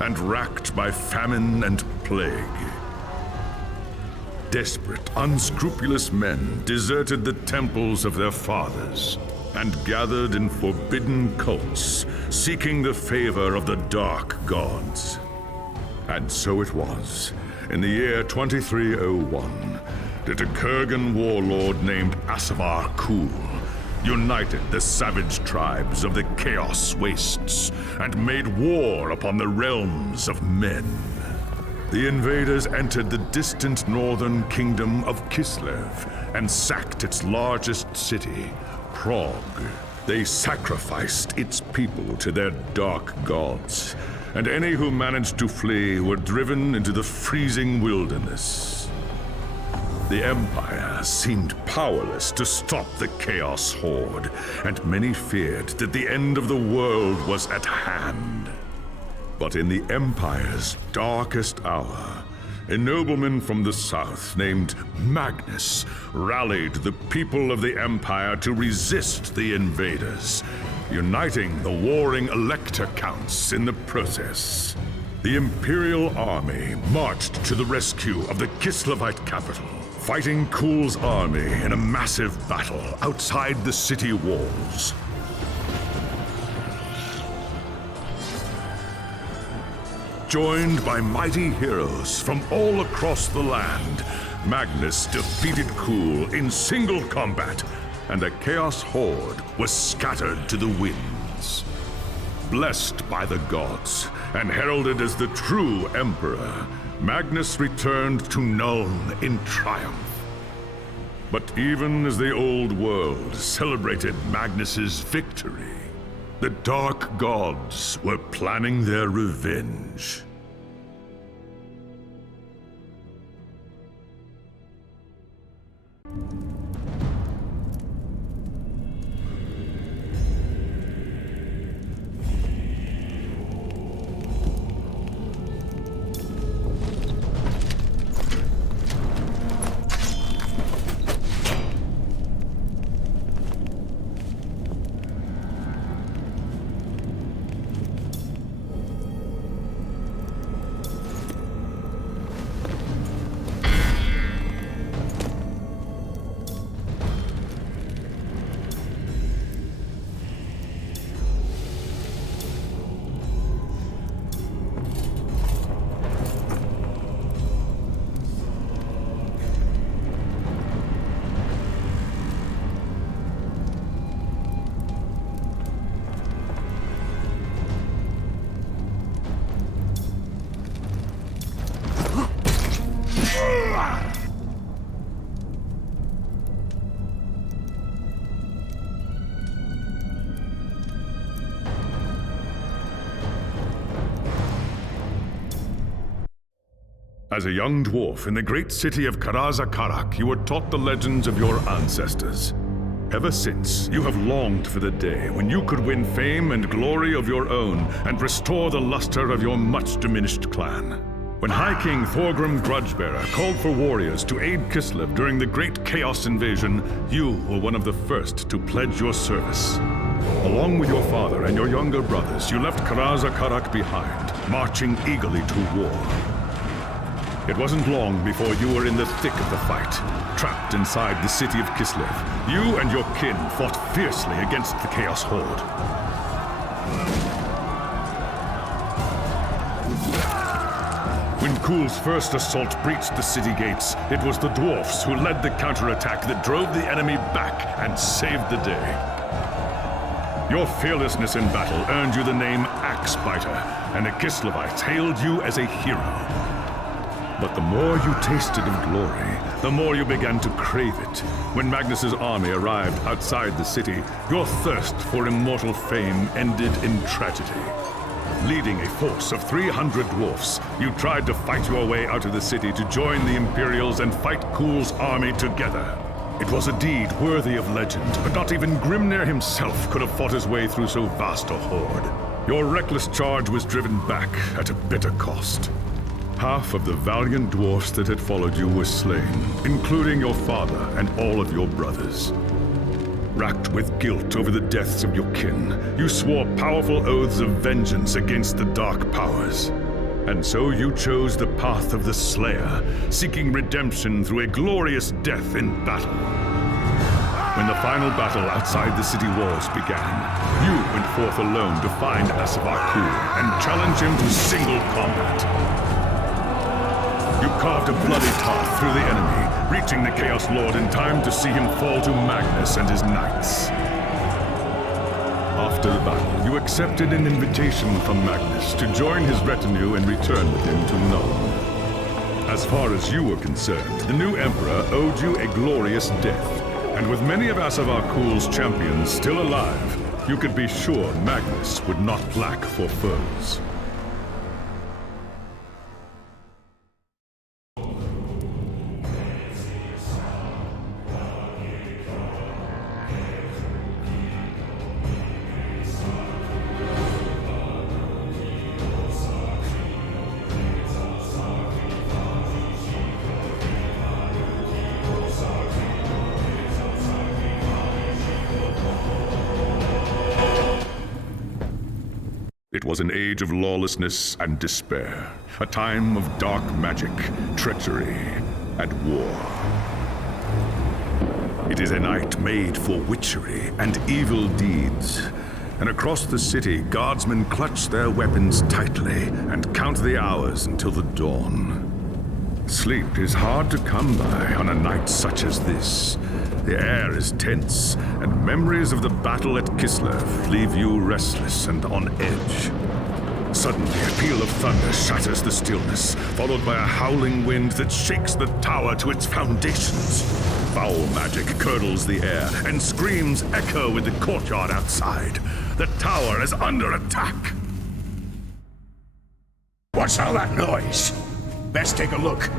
and racked by famine and plague. Desperate, unscrupulous men deserted the temples of their fathers and gathered in forbidden cults, seeking the favor of the dark gods. And so it was, in the year 2301, that a Kurgan warlord named Asavar Kul united the savage tribes of the Chaos Wastes and made war upon the realms of men. The invaders entered the distant northern kingdom of Kislev and sacked its largest city, Prague. They sacrificed its people to their dark gods, and any who managed to flee were driven into the freezing wilderness. The Empire seemed powerless to stop the Chaos Horde, and many feared that the end of the world was at hand. But in the Empire's darkest hour, a nobleman from the south named Magnus rallied the people of the Empire to resist the invaders, uniting the warring Elector Counts in the process. The Imperial army marched to the rescue of the Kislevite capital, fighting Kul's army in a massive battle outside the city walls. Joined by mighty heroes from all across the land, Magnus defeated Kul in single combat, and the Chaos Horde was scattered to the winds. Blessed by the gods and heralded as the true Emperor, Magnus returned to Nuln in triumph. But even as the old world celebrated Magnus's victory, the dark gods were planning their revenge. As a young dwarf in the great city of Karazakarak, you were taught the legends of your ancestors. Ever since, you have longed for the day when you could win fame and glory of your own and restore the luster of your much-diminished clan. When High King Thorgrim Grudgebearer called for warriors to aid Kislev during the Great Chaos Invasion, you were one of the first to pledge your service. Along with your father and your younger brothers, you left Karazakarak behind, marching eagerly to war. It wasn't long before you were in the thick of the fight, trapped inside the city of Kislev. You and your kin fought fiercely against the Chaos Horde. When Kul's first assault breached the city gates, it was the dwarfs who led the counterattack that drove the enemy back and saved the day. Your fearlessness in battle earned you the name Axebiter, and the Kislevites hailed you as a hero. But the more you tasted of glory, the more you began to crave it. When Magnus's army arrived outside the city, your thirst for immortal fame ended in tragedy. Leading a force of 300 dwarfs, you tried to fight your way out of the city to join the Imperials and fight Kul's army together. It was a deed worthy of legend, but not even Grimnir himself could have fought his way through so vast a horde. Your reckless charge was driven back at a bitter cost. Half of the valiant dwarfs that had followed you were slain, including your father and all of your brothers. Racked with guilt over the deaths of your kin, you swore powerful oaths of vengeance against the dark powers. And so you chose the path of the Slayer, seeking redemption through a glorious death in battle. When the final battle outside the city walls began, you went forth alone to find Asavaku and challenge him to single combat. You carved a bloody path through the enemy, reaching the Chaos Lord in time to see him fall to Magnus and his knights. After the battle, you accepted an invitation from Magnus to join his retinue and return with him to Nuln. As far as you were concerned, the new Emperor owed you a glorious death, and with many of Asavakul's champions still alive, you could be sure Magnus would not lack for foes. It was an age of lawlessness and despair, a time of dark magic, treachery, and war. It is a night made for witchery and evil deeds, and across the city, guardsmen clutch their weapons tightly and count the hours until the dawn. Sleep is hard to come by on a night such as this. The air is tense, and memories of the battle at Kislev leave you restless and on edge. Suddenly, a peal of thunder shatters the stillness, followed by a howling wind that shakes the tower to its foundations. Foul magic curdles the air, and screams echo in the courtyard outside. The tower is under attack. What's all that noise? Best take a look.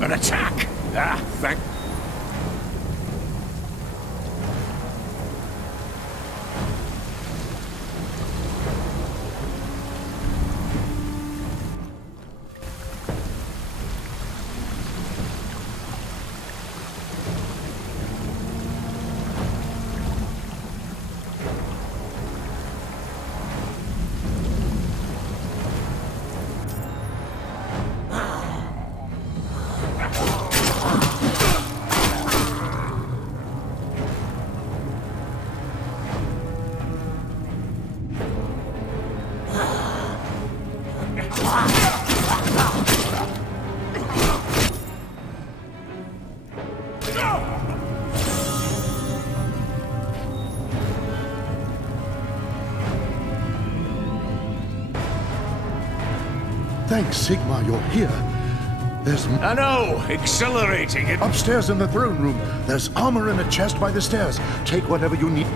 An attack! Ah, thank... Thanks, Sigma, you're here. There's... I know! Accelerating it! Upstairs in the throne room, there's armor in a chest by the stairs. Take whatever you need.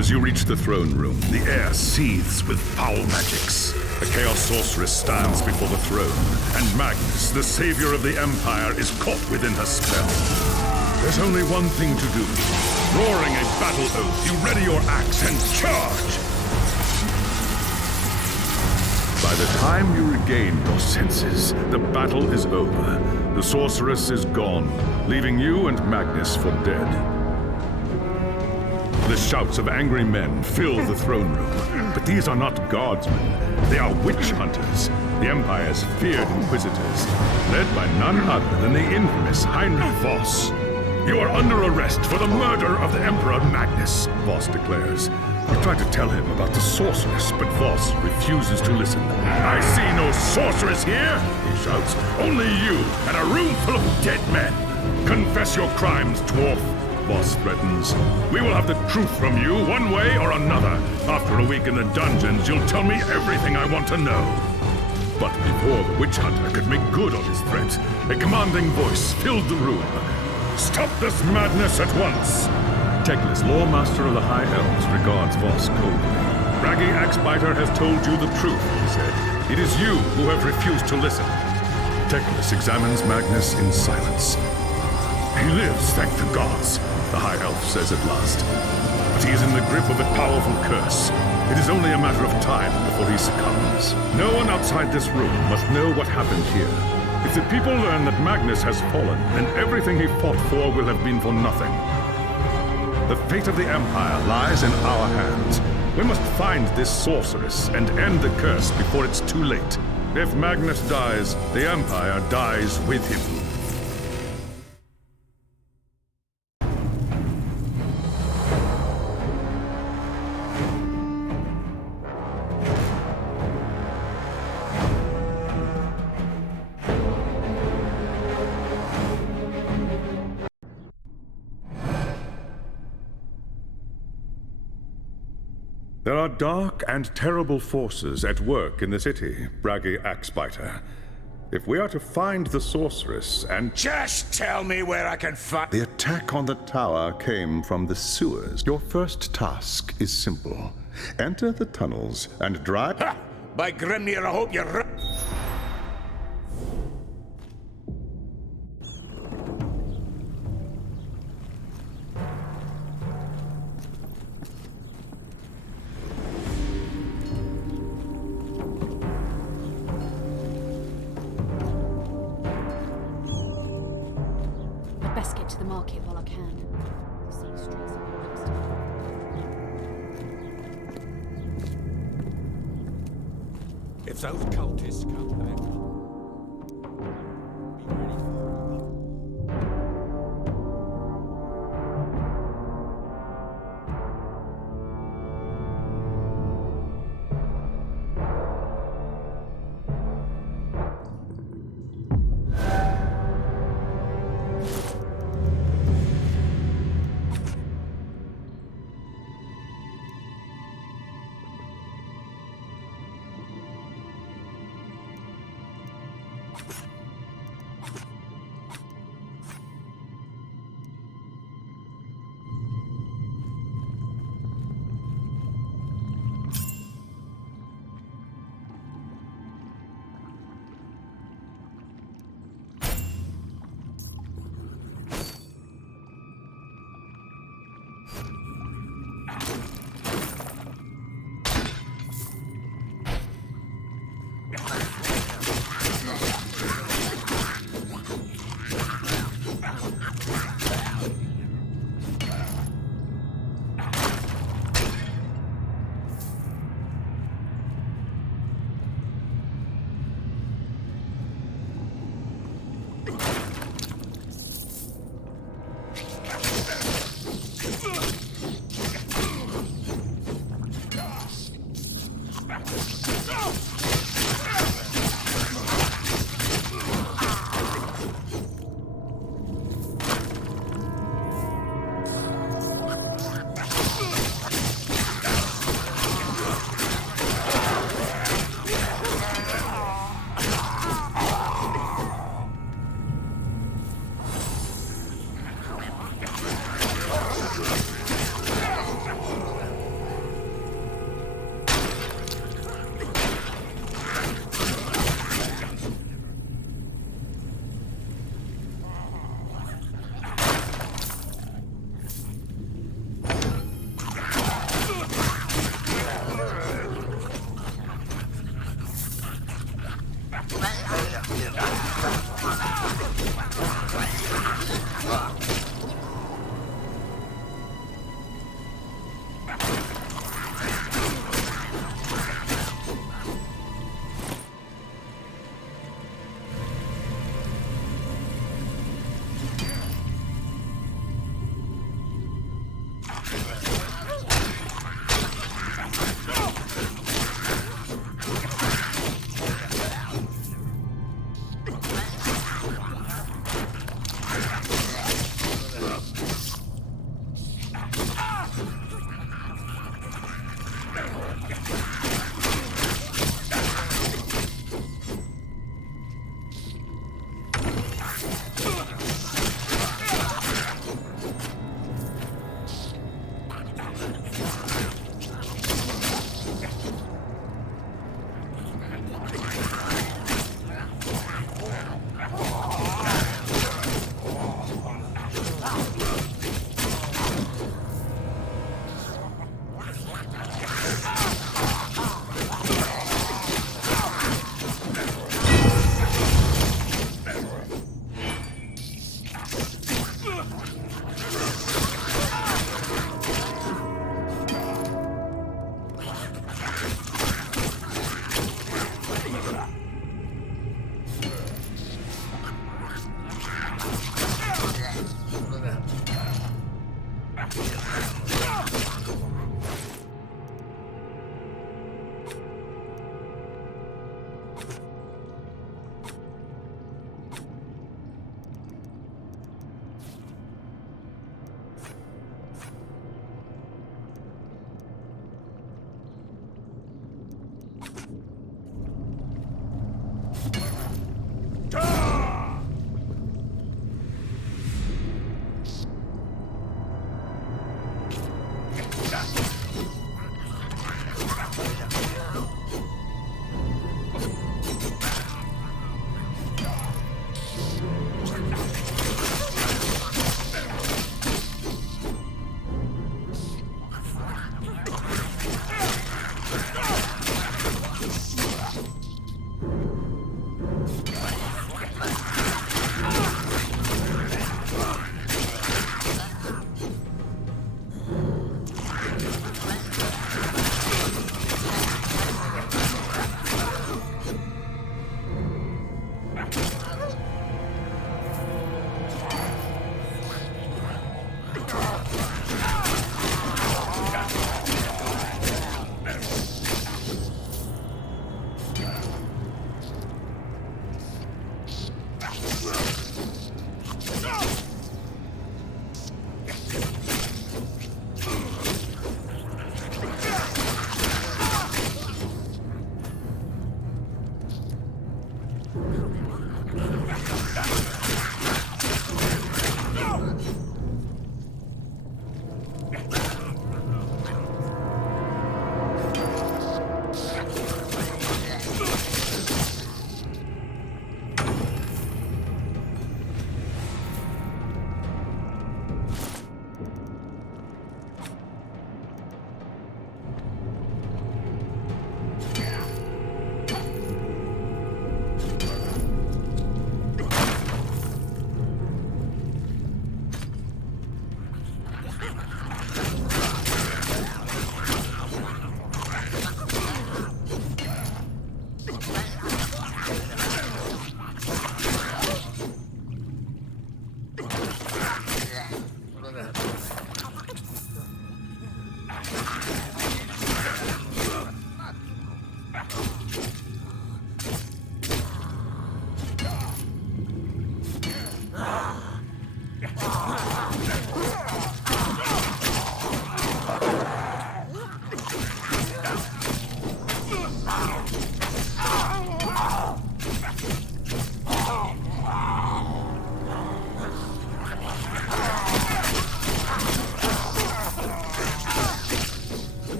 As you reach the throne room, the air seethes with foul magics. A Chaos Sorceress stands before the throne, and Magnus, the savior of the Empire, is caught within her spell. There's only one thing to do. Roaring a battle oath, you ready your axe and charge! By the time you regain your senses, the battle is over. The Sorceress is gone, leaving you and Magnus for dead. The shouts of angry men fill the throne room, but these are not guardsmen. They are witch hunters, the Empire's feared inquisitors, led by none other than the infamous Heinrich Voss. You are under arrest for the murder of the Emperor Magnus, Voss declares. You try to tell him about the sorceress, but Voss refuses to listen. I see no sorceress here, he shouts. Only you and a room full of dead men. Confess your crimes, dwarf, Voss threatens. We will have the truth from you one way or another. After a week in the dungeons, you'll tell me everything I want to know. But before the witch hunter could make good on his threat, a commanding voice filled the room. Stop this madness at once! Teclis, Loremaster of the High Elves, regards Voss coldly. Bragi Axebiter has told you the truth, he said. It is you who have refused to listen. Teclis examines Magnus in silence. He lives, thank the gods, the High Elf says at last. But he is in the grip of a powerful curse. It is only a matter of time before he succumbs. No one outside this room must know what happened here. If the people learn that Magnus has fallen, then everything he fought for will have been for nothing. The fate of the Empire lies in our hands. We must find this sorceress and end the curse before it's too late. If Magnus dies, the Empire dies with him. There are dark and terrible forces at work in the city, Bragi Axebiter. If we are to find the sorceress and— Just tell me where I can find— The attack on the tower came from the sewers. Your first task is simple. Enter the tunnels and drive— Ha! By Grimnir, I hope you're— Best get to the market while I can. To see streets of the If those cultists come back, be ready for them.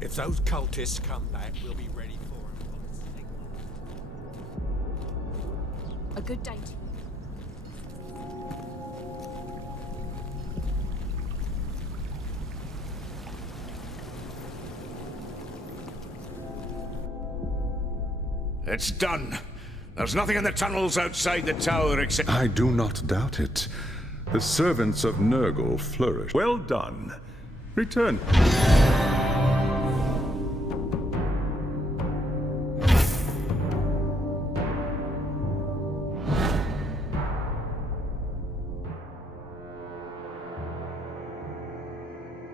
If those cultists come back, we'll be ready for them. A good day to you. It's done. There's nothing in the tunnels outside the tower except... I do not doubt it. The servants of Nurgle flourish. Well done. Return.